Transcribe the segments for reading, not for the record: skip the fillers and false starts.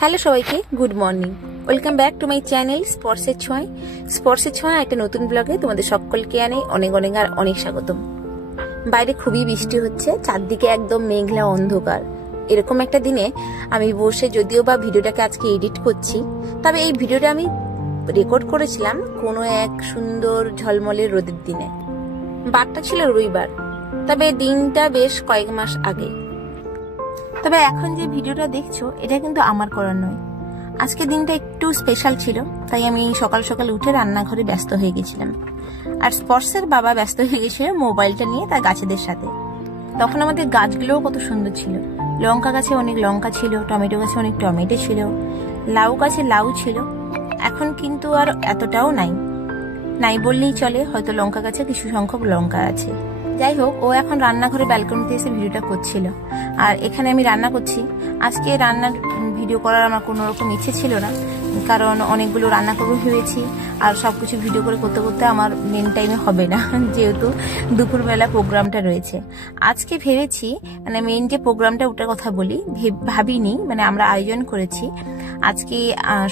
Hello সবাইকে, good morning. Welcome back to my channel স্পর্শের ছোঁয়ায়। স্পর্শের ছোঁয়া একটা নতুন ব্লগে তোমাদের সকলকে আনে অনেক অনেক আর অনেক স্বাগতম। বাইরে খুবই বৃষ্টি হচ্ছে, চারদিকে একদম মেঘলা অন্ধকার। এরকম একটা দিনে আমি বসে যদিও বা ভিডিওটাকে আজকে এডিট করছি, তবে এই ভিডিওটা আমি রেকর্ড করেছিলাম কোনো এক সুন্দর ঝলমলে রোদের দিনে। বারটা ছিল রবিবার, তবে দিনটা বেশ কয়েক মাস আগে। তবে এখন যে ভিডিওটা দেখছো এটা কিন্তু আমার করার নয়। আজকে দিনটা একটু স্পেশাল ছিল, তাই আমি সকাল সকাল উঠে রান্নাঘরে ব্যস্ত হয়ে গেছিলাম। আর স্পর্শের বাবা ব্যস্ত হয়ে গেছিল মোবাইলটা নিয়ে তার গাছেদের সাথে। তখন আমাদের গাছগুলোও কত সুন্দর ছিল। লঙ্কা গাছে অনেক লঙ্কা ছিল, টমেটো গাছে অনেক টমেটো ছিল, লাউ গাছে লাউ ছিল। এখন কিন্তু আর এতটাও নাই বললেই চলে, হয়তো লঙ্কা গাছে কিছু সংখ্যক লঙ্কা আছে। যাই হোক, ও এখন রান্নাঘরে ব্যালকনিতে এসে ভিডিওটা করছিল, আর এখানে আমি রান্না করছি। আজকে রান্নার ভিডিও করার আমার কোনো রকম ইচ্ছে ছিল না, কারণ অনেকগুলো রান্না করবো ভেবেছি, আর সবকিছু ভিডিও করতে করতে আমার মেন টাইমে হবে না, যেহেতু দুপুরবেলা প্রোগ্রামটা রয়েছে। আজকে ভেবেছি মানে মেন যে প্রোগ্রামটা ওটার কথা বলি, ভাবিনি। মানে আমরা আয়োজন করেছি আজকে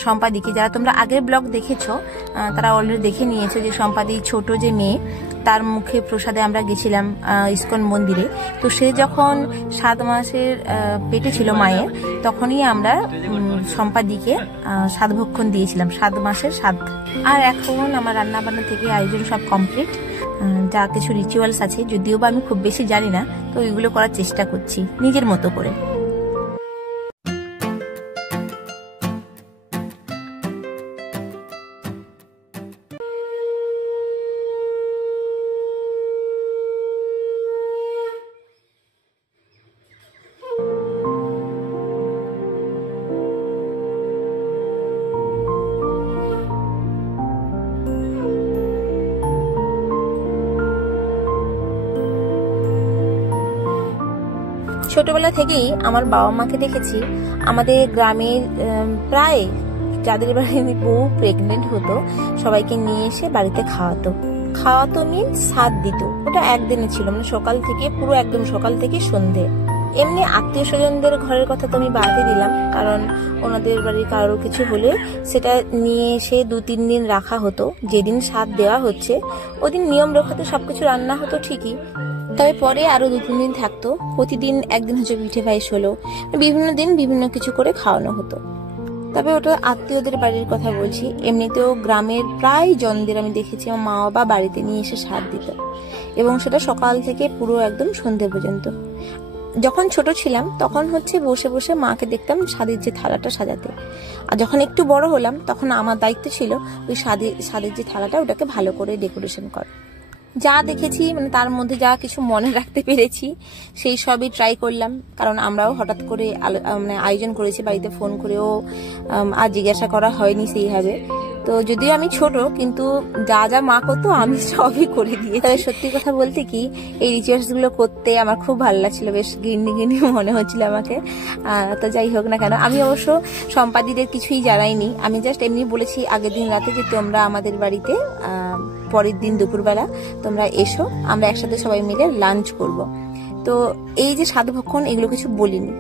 সম্পাদিকে, যারা তোমরা আগের ব্লগ দেখেছো তারা অলরেডি দেখে নিয়েছো যে সম্পাদি ছোট যে মেয়ে, তার মুখে প্রসাদে আমরা গেছিলাম ইস্কন মন্দিরে। তো সে যখন 7 মাসের পেটে ছিল মায়ের, তখনই আমরা সম্পাদিকে সাধভক্ষণ দিয়েছিলাম, 7 মাসের সাধ। আর এখন আমার রান্না বান্না থেকে আয়োজন সব কমপ্লিট। যা কিছু রিচুয়ালস আছে, যদিও বা আমি খুব বেশি জানি না, তো ওইগুলো করার চেষ্টা করছি নিজের মতো করে। ছোটবেলা থেকেই আমার বাবা মাকে দেখেছি আমাদের গ্রামের প্রায় যাদের বাড়িতে বউ প্রেগনেন্ট হতো সবাইকে নিয়ে এসে বাড়িতে খাওয়াতো মিনস সাধ দিত। ওটা একদিনে ছিল, মানে সকাল থেকে পুরো একদম সকাল থেকে সন্ধে। এমনি আত্মীয় স্বজনদের ঘরের কথা তো আমি বাদই দিলাম, কারণ ওনাদের বাড়ির কারোর কিছু হলে সেটা নিয়ে এসে 2-3 দিন রাখা হতো। যেদিন সাধ দেওয়া হচ্ছে ওদিন নিয়ম রক্ষাতে সবকিছু রান্না হতো ঠিকই, তবে পরে আরো 2-3 দিন থাকতো। প্রতিদিন একদিন হচ্ছে পিঠে পায়েস হলো, বিভিন্ন দিন বিভিন্ন কিছু করে খাওয়ানো হতো। তবে ওটা আত্মীয়দের বাড়ির কথা বলছি। এমনিতেও গ্রামের প্রায় জনদের আমি দেখেছি আমার মা বাবা বাড়িতে নিয়ে এসে সাধ দিত, এবং সেটা সকাল থেকে পুরো একদম সন্ধ্যে পর্যন্ত। যখন ছোট ছিলাম তখন হচ্ছে বসে বসে মাকে দেখতাম সাধের যে থালাটা সাজাতে, আর যখন একটু বড় হলাম তখন আমার দায়িত্ব ছিল ওই সাধের যে থালাটা ওটাকে ভালো করে ডেকোরেশন করা। যা দেখেছি মানে তার মধ্যে যা কিছু মনে রাখতে পেরেছি সেই সবই ট্রাই করলাম, কারণ আমরাও হঠাৎ করে মানে আয়োজন করেছি বাড়িতে, ফোন করেও আর জিজ্ঞাসা করা হয়নি সেইভাবে। তো যদিও আমি ছোট, কিন্তু যা যা মা করতো আমি সবই করে দিয়ে। তবে সত্যি কথা বলতে কি, এই রিচুয়ালস গুলো করতে আমার খুব ভালো লাগছিল, বেশ গিন্নি মনে হচ্ছিল আমাকে। তো যাই হোক না কেন, আমি অবশ্য সম্পাদিদের কিছুই জানাইনি, আমি জাস্ট এমনি বলেছি আগের দিন রাতে যে তোমরা আমাদের বাড়িতে পরের দিন দুপুরবেলা তোমরা এসো, আমরা একসাথে সবাই মিলে লাঞ্চ করব। তো এই যে সাধভক্ষণ এগুলো কিছু বলিনি,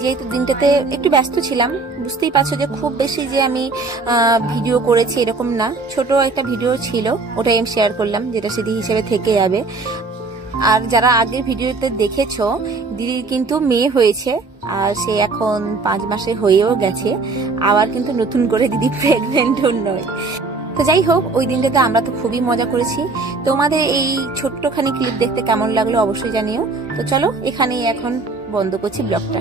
যেহেতু দিনটাতে একটু ব্যস্ত ছিলাম। বুঝতেই পারছো যে খুব বেশি যে আমি ভিডিও করেছি এরকম না, ছোট একটা ভিডিও ছিল, ওটাই আমি শেয়ার করলাম, যেটা স্মৃতি হিসেবে থেকে যাবে। আর যারা আগের ভিডিওতে দেখেছো, দিদির কিন্তু মেয়ে হয়েছে, আর সে এখন 5 মাসে হয়েও গেছে, আবার কিন্তু নতুন করে দিদি প্রেগনেন্টও নয়। তো যাই হোক, ওই দিনটাতে আমরা তো খুবই মজা করেছি। তোমাদের এই ছোট্টখানি ক্লিপ দেখতে কেমন লাগলো অবশ্যই জানিও। তো চলো, এখানেই এখন বন্ধ করছি ব্লগটা।